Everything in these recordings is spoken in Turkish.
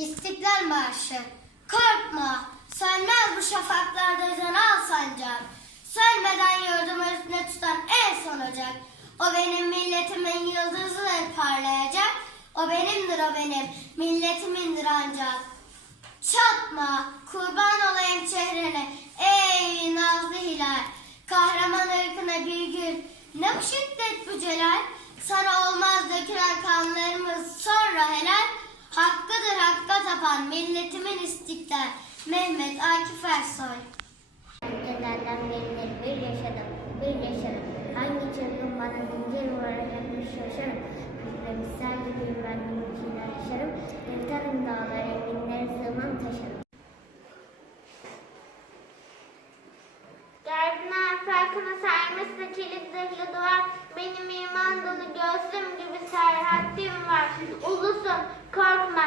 İstiklal Marşı. Korkma, sönmez bu şafaklarda can al sancak. Sönmeden yurdumu üstüne tutan en son ocak. O benim milletimin yıldızıdır parlayacak. O benimdir o benim, milletimindir ancak. Çatma, kurban olayım çehrene, ey nazlı hilal. Kahraman ırkına bir gül, ne bu şiddet bu celal. Sana olmaz dökülen kanlarımız sonra helal. Hakka tapan milletimin istiklal. Mehmet Akif Ersoy. Cennetten beridir bir yaşadım, bir yaşadım. Hangi çılgın bana zincir vuracakmış şaşarım. Bir misal gibi ben içine yaşarım. Yırtarım dağlar, enginlere sığmam taşarım. Gerdiğinden farkına sarmışsa kilit zırhlı duvar. Benim iman dolu göğsüm gibi serhattim var. Ulusum korkma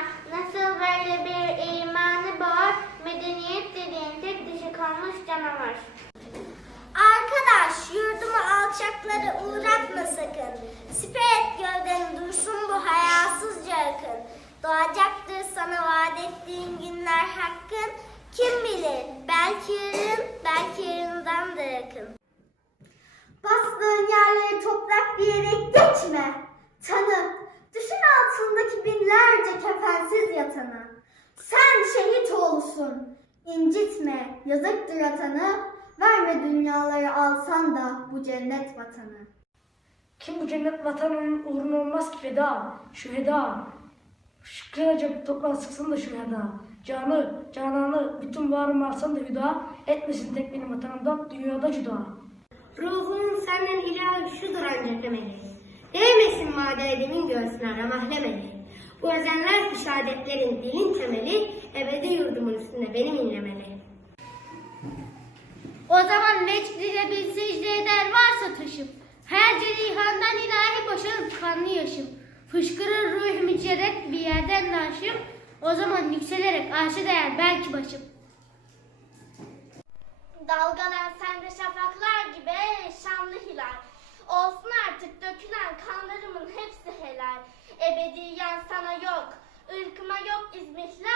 böyle bir imanı boğar. Medeniyet dediğin tek dişi kalmış canavar. Arkadaş yurdumu alçaklara uğratma sakın. Siper et gövdeni dursun bu hayasızca akın. Doğacaktır sana vaat ettiğin günler hakkın. Kim bilir belki yarın belki yarından da yakın. Bastığın yerleri toprak diyerek geçme. Sen şehit oğlusun, incitme, yazıktır atanı. Verme dünyaları alsan da bu cennet vatanı. Kim bu cennet vatanının uğruna olmaz ki feda, şüheda. Şükranacak toprağa sıksın da şüheda. Canı, cananı, bütün varımı alsan da hüda. Etmesin tek benim vatanımdan, dünyada cüda. Ruhun senden ilahı şudur ancak demeli. Değmesin maden edemin göğsüne ramahlemeli. Bu özenler ki şehadetlerin dilin temeli, ebedi yurdumun üstünde benim inlemeli. O zaman meclise bir secde eder varsa taşım. Her cerihandan ilahi boşalıp kanlı yaşım. Fışkırır ruh mücerret bir yerden naşım. O zaman yükselerek arşa değer belki başım. Dalgalan sende şafaklar gibi şanlı hilal. Olsun artık dökülen kanlarımın hepsi helal. Ebediyen sana yok, ırkıma yok izmihlal.